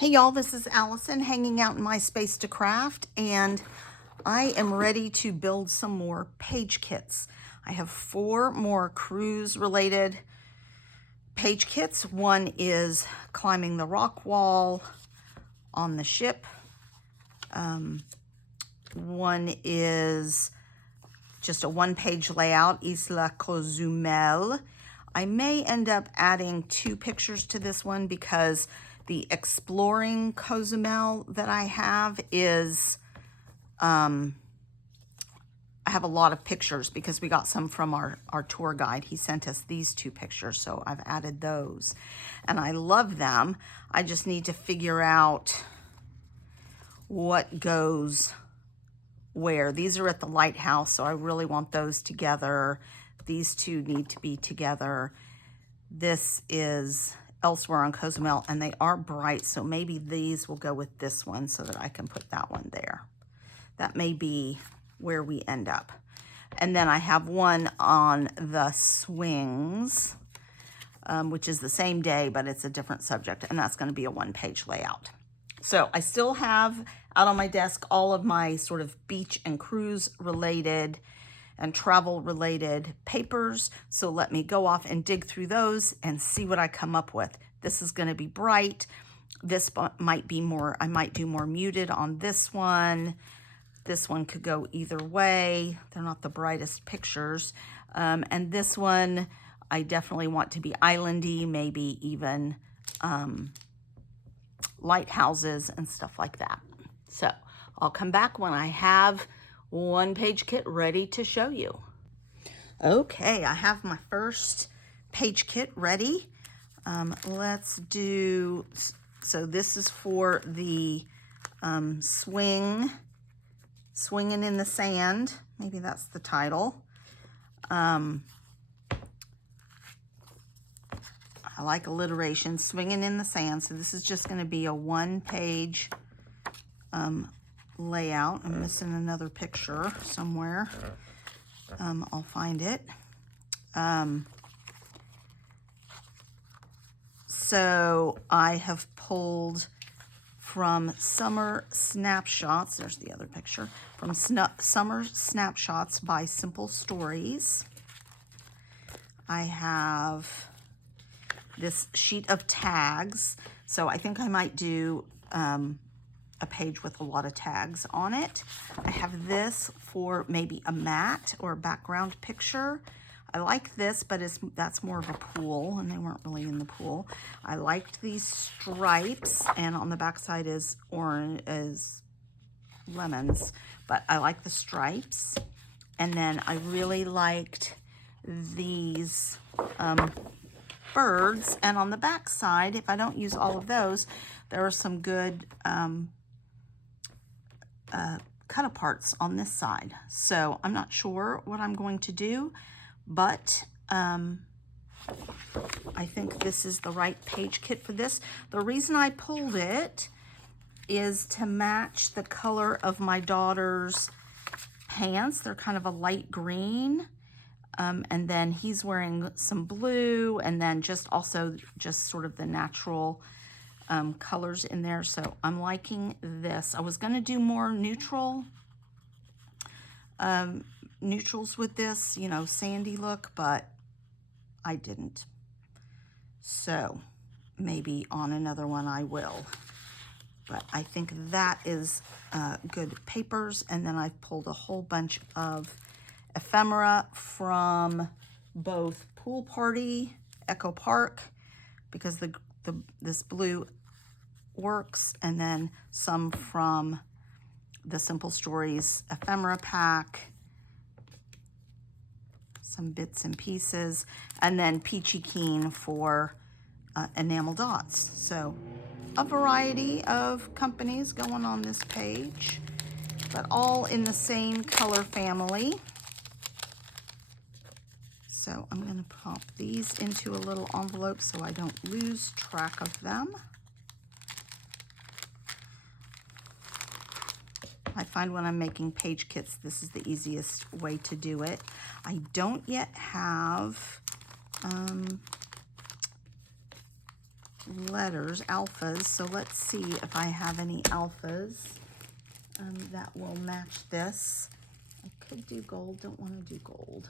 Hey y'all, this is Allison hanging out in my space to craft, and I am ready to build some more page kits. I have 4 more cruise related page kits. One is climbing the rock wall on the ship. One is just a 1-page layout, Isla Cozumel. I may end up adding 2 pictures to this one because the exploring Cozumel that I have is, I have a lot of pictures because we got some from our tour guide. He sent us these 2 pictures, so I've added those. And I love them. I just need to figure out what goes where. These are at the lighthouse, so I really want those together. These 2 need to be together. This is elsewhere on Cozumel, and they are bright, so maybe these will go with this one so that I can put that one there. That may be where we end up. And then I have one on the swings, which is the same day, but it's a different subject, and that's going to be a 1-page layout. So I still have out on my desk all of my sort of beach and cruise related and travel related papers. So let me go off and dig through those and see what I come up with. This is going to be bright. This might be more, I might do more muted on this one. This one could go either way. They're not the brightest pictures. And this one, I definitely want to be islandy, maybe even lighthouses and stuff like that. So I'll come back when I have 1-page kit ready to show you. Okay, I have my first page kit ready. Let's do, so this is for the swinging in the sand. Maybe that's the title. I like alliteration, swinging in the sand. So this is just going to be a 1-page layout. I'm missing another picture somewhere. I'll find it. So I have pulled from Summer Snapshots, there's the other picture, from Summer Snapshots by Simple Stories. I have this sheet of tags. So I think I might do a page with a lot of tags on it. I have this for maybe a mat or a background picture. I like this, but that's more of a pool, and they weren't really in the pool. I liked these stripes, and on the back side is orange, is lemons, but I like the stripes. And then I really liked these birds, and on the back side, if I don't use all of those, there are some good cut aparts on this side. So I'm not sure what I'm going to do, but I think this is the right page kit for this. The reason I pulled it is to match the color of my daughter's pants. They're kind of a light green. And then he's wearing some blue, and then just sort of the natural colors in there. So I'm liking this. I was going to do more neutrals with this, you know, sandy look, but I didn't. So maybe on another one I will. But I think that is good papers. And then I've pulled a whole bunch of ephemera from both Pool Party, Echo Park, because this blue works, and then some from the Simple Stories ephemera pack, some bits and pieces, and then Peachy Keen for enamel dots. So a variety of companies going on this page, but all in the same color family. So I'm going to pop these into a little envelope so I don't lose track of them. I find when I'm making page kits, this is the easiest way to do it. I don't yet have letters, alphas. So let's see if I have any alphas that will match this. I could do gold, don't want to do gold.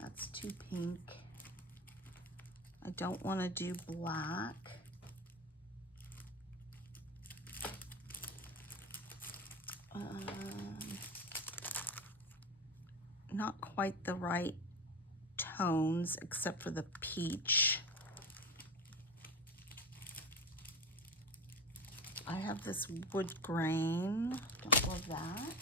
That's too pink. I don't want to do black. Not quite the right tones except for the peach. I have this wood grain, don't love that.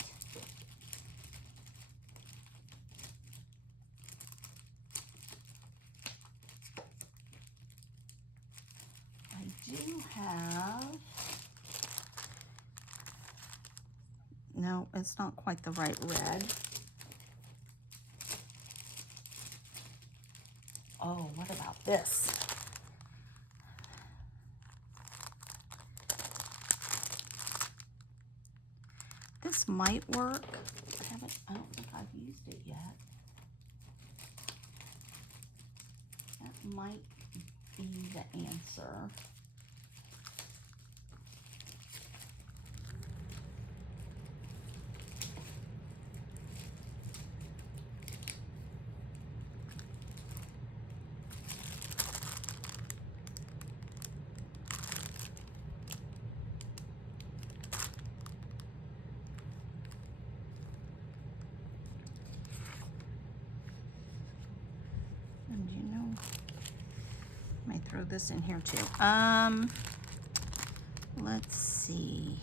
I do have, no, it's not quite the right red. Oh, what about this? This might work. I don't think I've used it yet. That might be the answer. And you know, I might throw this in here too. Let's see.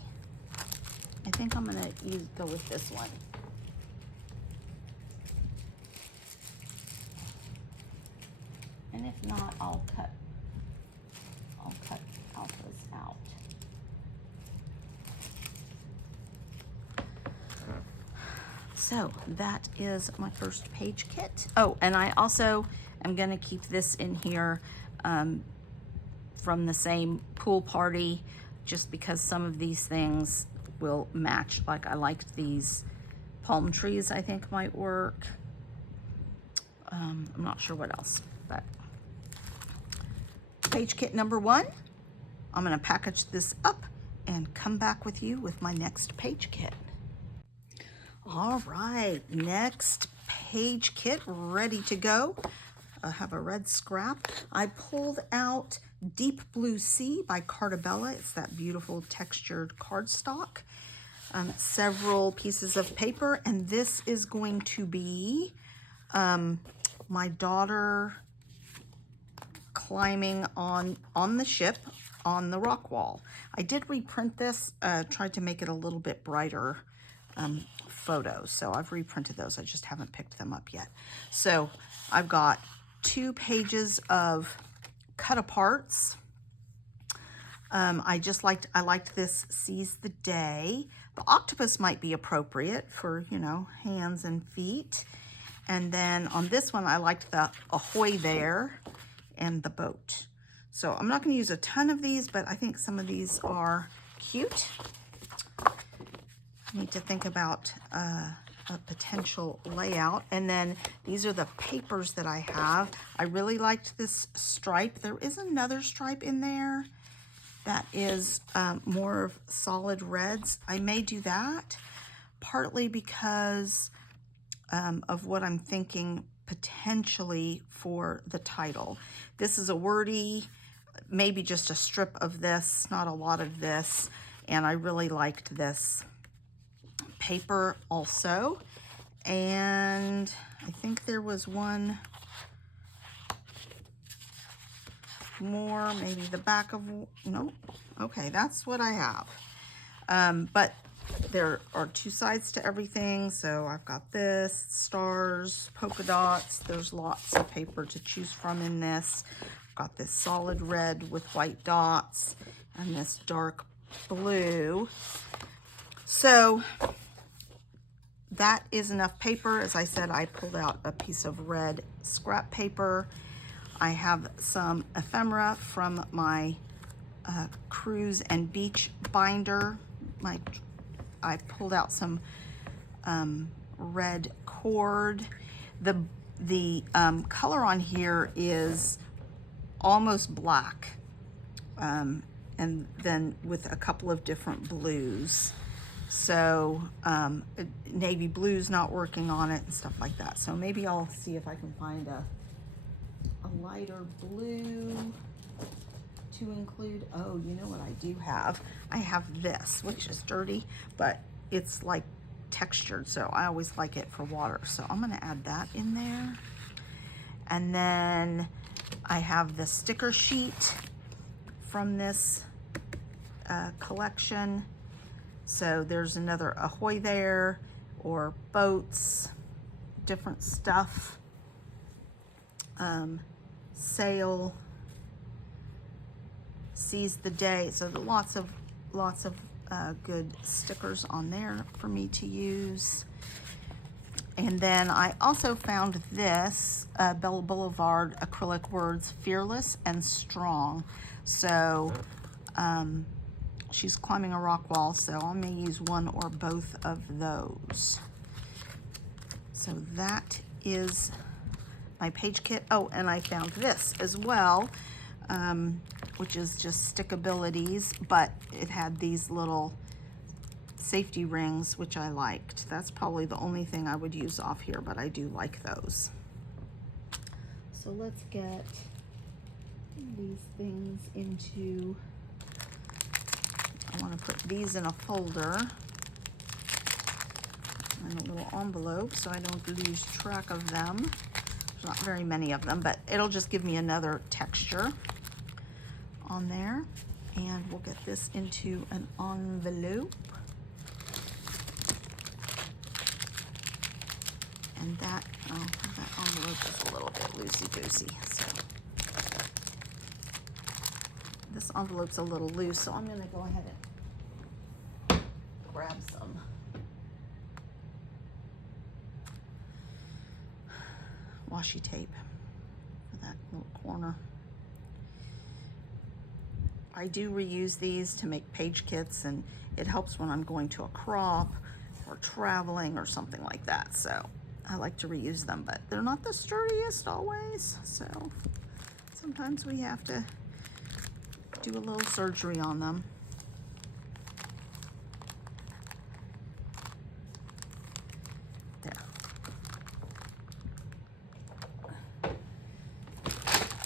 I think I'm gonna go with this one. And if not, I'll cut alphas out. So that is my first page kit. Oh, and I also am gonna keep this in here from the same pool party, just because some of these things will match. Like I liked these palm trees, I think might work. I'm not sure what else, but page kit number 1. I'm gonna package this up and come back with you with my next page kit. All right, next page kit ready to go. I have a red scrap. I pulled out Deep Blue Sea by Carta Bella. It's that beautiful textured cardstock. Several pieces of paper, and this is going to be my daughter climbing on the ship on the rock wall. I did reprint this, tried to make it a little bit brighter photos. So I've reprinted those. I just haven't picked them up yet. So I've got 2 pages of cut aparts. I liked this Seize the Day. The octopus might be appropriate for, you know, hands and feet. And then on this one, I liked the Ahoy There and the boat. So I'm not going to use a ton of these, but I think some of these are cute. I need to think about a potential layout. And then these are the papers that I have. I really liked this stripe. There is another stripe in there that is more of solid reds. I may do that, partly because of what I'm thinking potentially for the title. This is a wordy, maybe just a strip of this, not a lot of this, and I really liked this paper also. And I think there was one more, maybe the back of, no, okay, that's what I have. But there are 2 sides to everything. So I've got this, stars, polka dots. There's lots of paper to choose from in this. I've got this solid red with white dots and this dark blue. So that is enough paper. As I said, I pulled out a piece of red scrap paper. I have some ephemera from my cruise and beach binder. I pulled out some red cord. The color on here is almost black. and then with a couple of different blues. So navy blue's not working on it and stuff like that. So maybe I'll see if I can find a lighter blue to include. Oh, you know what I do have? I have this, which is dirty, but it's like textured, so I always like it for water. So I'm gonna add that in there. And then I have the sticker sheet from this collection. So there's another ahoy there, or boats, different stuff. Sail, seize the day. So lots of good stickers on there for me to use. And then I also found this Bella Boulevard acrylic words, fearless and strong. So she's climbing a rock wall, so I may use one or both of those. So that is my page kit. Oh, and I found this as well, which is just stickabilities, but it had these little safety rings, which I liked. That's probably the only thing I would use off here, but I do like those. So let's get these things into, I want to put these in a folder and a little envelope so I don't lose track of them. There's not very many of them, but it'll just give me another texture on there. And we'll get this into an envelope. And that, that envelope is a little bit loosey-goosey. So this envelope's a little loose, so I'm gonna go ahead and grab some washi tape for that little corner. I do reuse these to make page kits, and it helps when I'm going to a crop or traveling or something like that. So I like to reuse them, but they're not the sturdiest always. So sometimes we have to do a little surgery on them. There.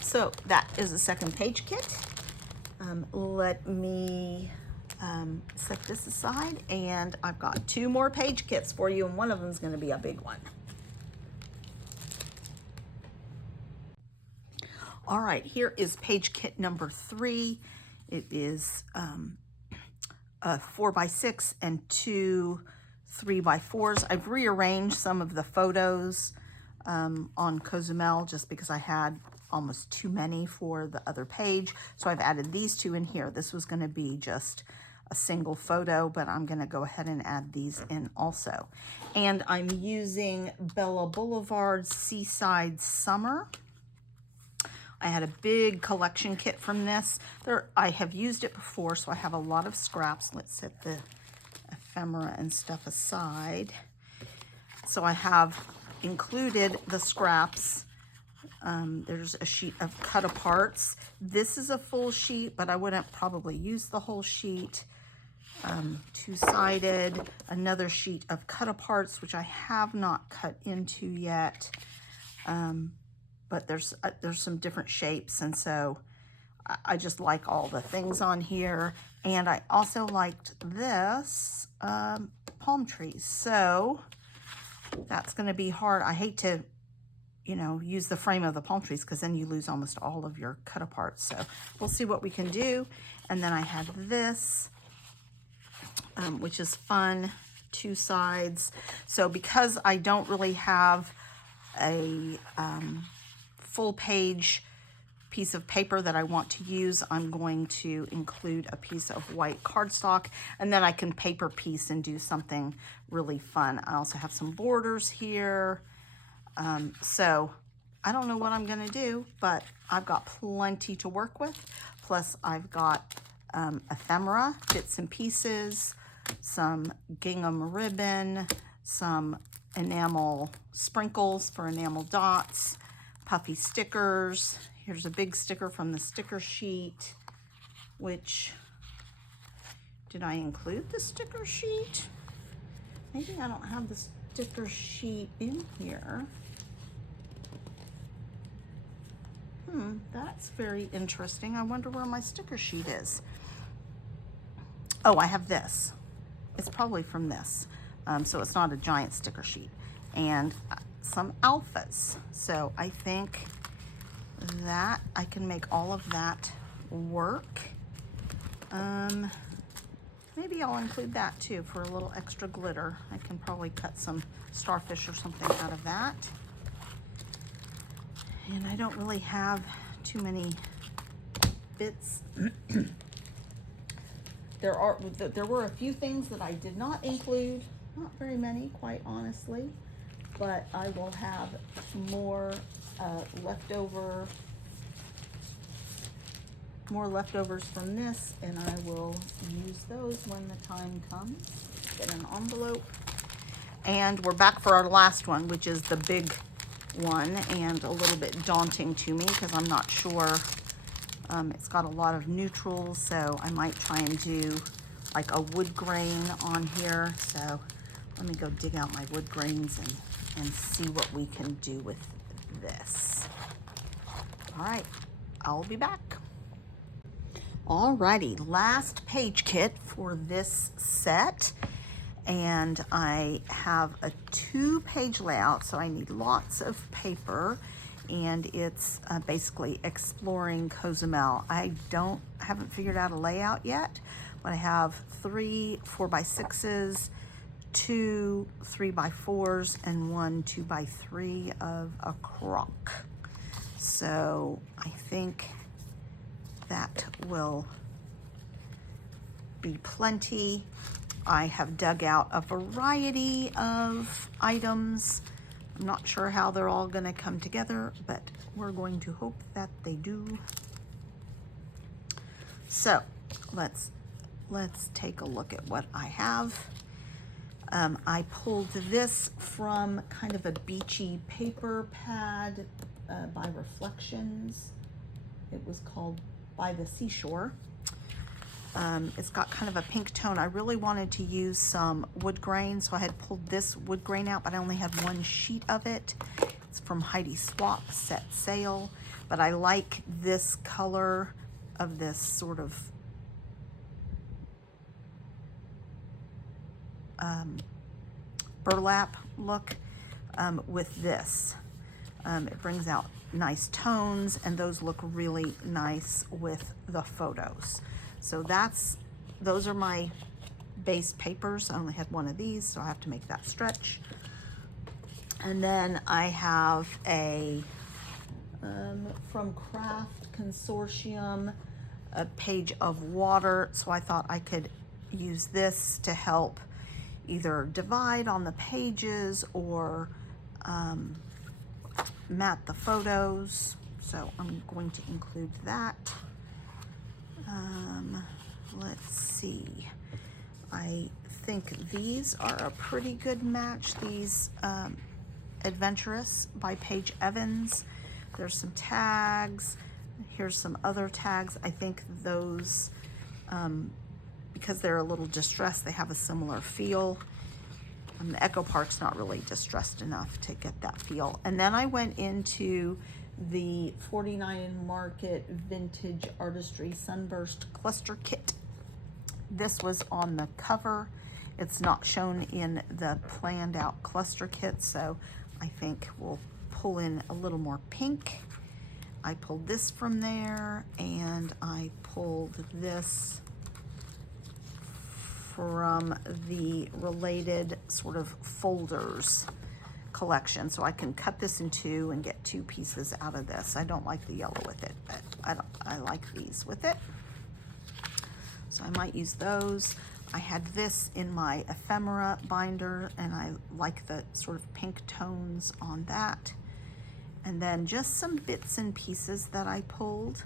So that is the second page kit. Let me set this aside, and I've got 2 more page kits for you, and one of them is going to be a big one. All right, here is page kit number 3. It is a 4x6 and 2 3x4s. I've rearranged some of the photos on Cozumel just because I had almost too many for the other page. So I've added these 2 in here. This was going to be just a single photo, but I'm going to go ahead and add these in also. And I'm using Bella Boulevard's Seaside Summer. I had a big collection kit from this. I have used it before, so I have a lot of scraps. Let's set the ephemera and stuff aside. So I have included the scraps. There's a sheet of cut aparts. This is a full sheet, but I wouldn't probably use the whole sheet. Two-sided, another sheet of cut aparts, which I have not cut into yet. But there's some different shapes, and so I just like all the things on here. And I also liked this palm trees. So that's going to be hard. I hate to, use the frame of the palm trees because then you lose almost all of your cut aparts. So we'll see what we can do. And then I have this, which is fun, 2 sides. So because I don't really have a full page piece of paper that I want to use, I'm going to include a piece of white cardstock, and then I can paper piece and do something really fun. I also have some borders here. So I don't know what I'm going to do, but I've got plenty to work with. Plus I've got ephemera, bits and pieces, some gingham ribbon, some enamel sprinkles for enamel dots, puffy stickers. Here's a big sticker from the sticker sheet. which, did I include the sticker sheet? Maybe I don't have the sticker sheet in here. That's very interesting. I wonder where my sticker sheet is. Oh, I have this. It's probably from this. So it's not a giant sticker sheet. And some alphas. So I think that I can make all of that work. Maybe I'll include that too for a little extra glitter. I can probably cut some starfish or something out of that. And I don't really have too many bits. There were a few things that I did not include, not very many, quite honestly, but I will have more leftovers from this, and I will use those when the time comes. Get an envelope. And we're back for our last one, which is the big one, and a little bit daunting to me because I'm not sure. It's got a lot of neutrals, so I might try and do like a wood grain on here. So let me go dig out my wood grains and see what we can do with this. All right, I'll be back. Alrighty, last page kit for this set. And I have a 2-page layout, so I need lots of paper, and it's basically exploring Cozumel. I haven't figured out a layout yet, but I have 3 4x6s, 2 3x4s, and 1 2x3 of a crock. So I think that will be plenty. I have dug out a variety of items. I'm not sure how they're all going to come together, but we're going to hope that they do. So let's take a look at what I have. I pulled this from kind of a beachy paper pad by Reflections. It was called By the Seashore. It's got kind of a pink tone. I really wanted to use some wood grain, so I had pulled this wood grain out, but I only had 1 sheet of it. It's from Heidi Swap, Set Sail, but I like this color of this sort of burlap look with this. It brings out nice tones, and those look really nice with the photos. So those are my base papers. I only had 1 of these, so I have to make that stretch. And then I have a, from Craft Consortium, a page of water. So I thought I could use this to help either divide on the pages or mat the photos. So I'm going to include that. Let's see. I think these are a pretty good match. These Adventurous by Paige Evans. There's some tags. Here's some other tags. I think those, because they're a little distressed, they have a similar feel. The Echo Park's not really distressed enough to get that feel. And then I went into the 49 Market Vintage Artistry Sunburst Cluster Kit. This was on the cover. It's not shown in the planned out cluster kit, so I think we'll pull in a little more pink. I pulled this from there, and I pulled this from the related sort of folders collection. So I can cut this in 2 and get 2 pieces out of this. I don't like the yellow with it, but I like these with it. So I might use those. I had this in my ephemera binder, and I like the sort of pink tones on that. And then just some bits and pieces that I pulled.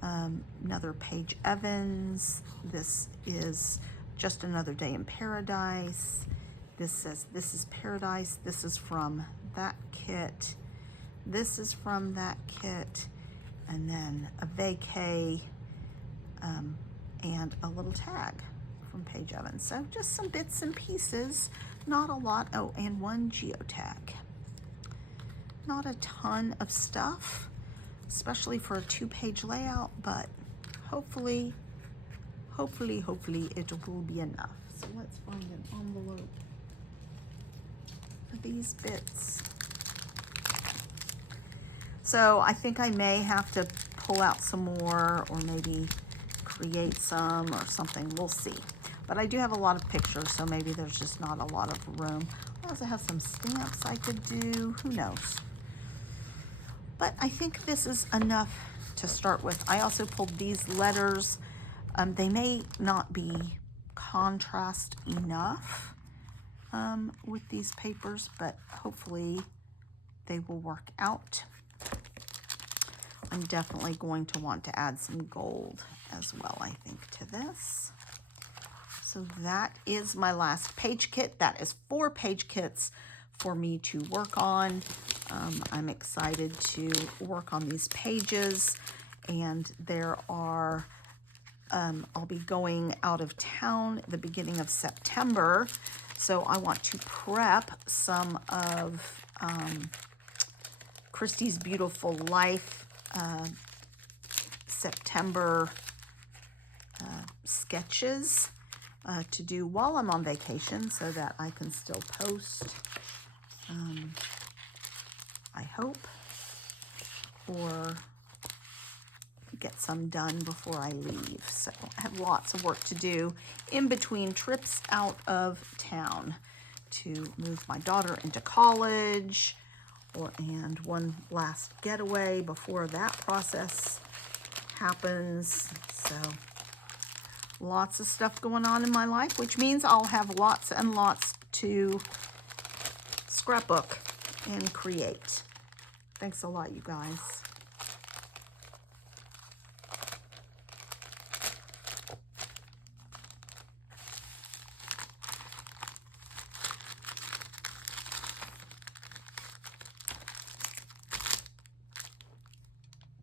Another Paige Evans. This is Just Another Day in Paradise. This says This is Paradise. This is from that kit. This is from that kit. And then a vacay and a little tag from Paige Evans. So just some bits and pieces, not a lot. Oh, and one geotag. Not a ton of stuff, especially for a 2-page layout, but hopefully it will be enough. So let's find an envelope for these bits. So I think I may have to pull out some more, or maybe create some or something. We'll see. But I do have a lot of pictures, so maybe there's just not a lot of room. I also have some stamps I could do. Who knows? But I think this is enough to start with. I also pulled these letters. They may not be contrast enough with these papers, but hopefully they will work out. I'm definitely going to want to add some gold as well, I think, to this. So that is my last page kit. That is 4 page kits for me to work on. I'm excited to work on these pages, and there are, I'll be going out of town at the beginning of September, so I want to prep some of Christy's Beautiful Life September sketches to do while I'm on vacation, so that I can still post, I hope, or get some done before I leave. So I have lots of work to do in between trips out of town to move my daughter into college, and one last getaway before that process happens. So lots of stuff going on in my life, which means I'll have lots and lots to scrapbook and create. Thanks a lot, you guys.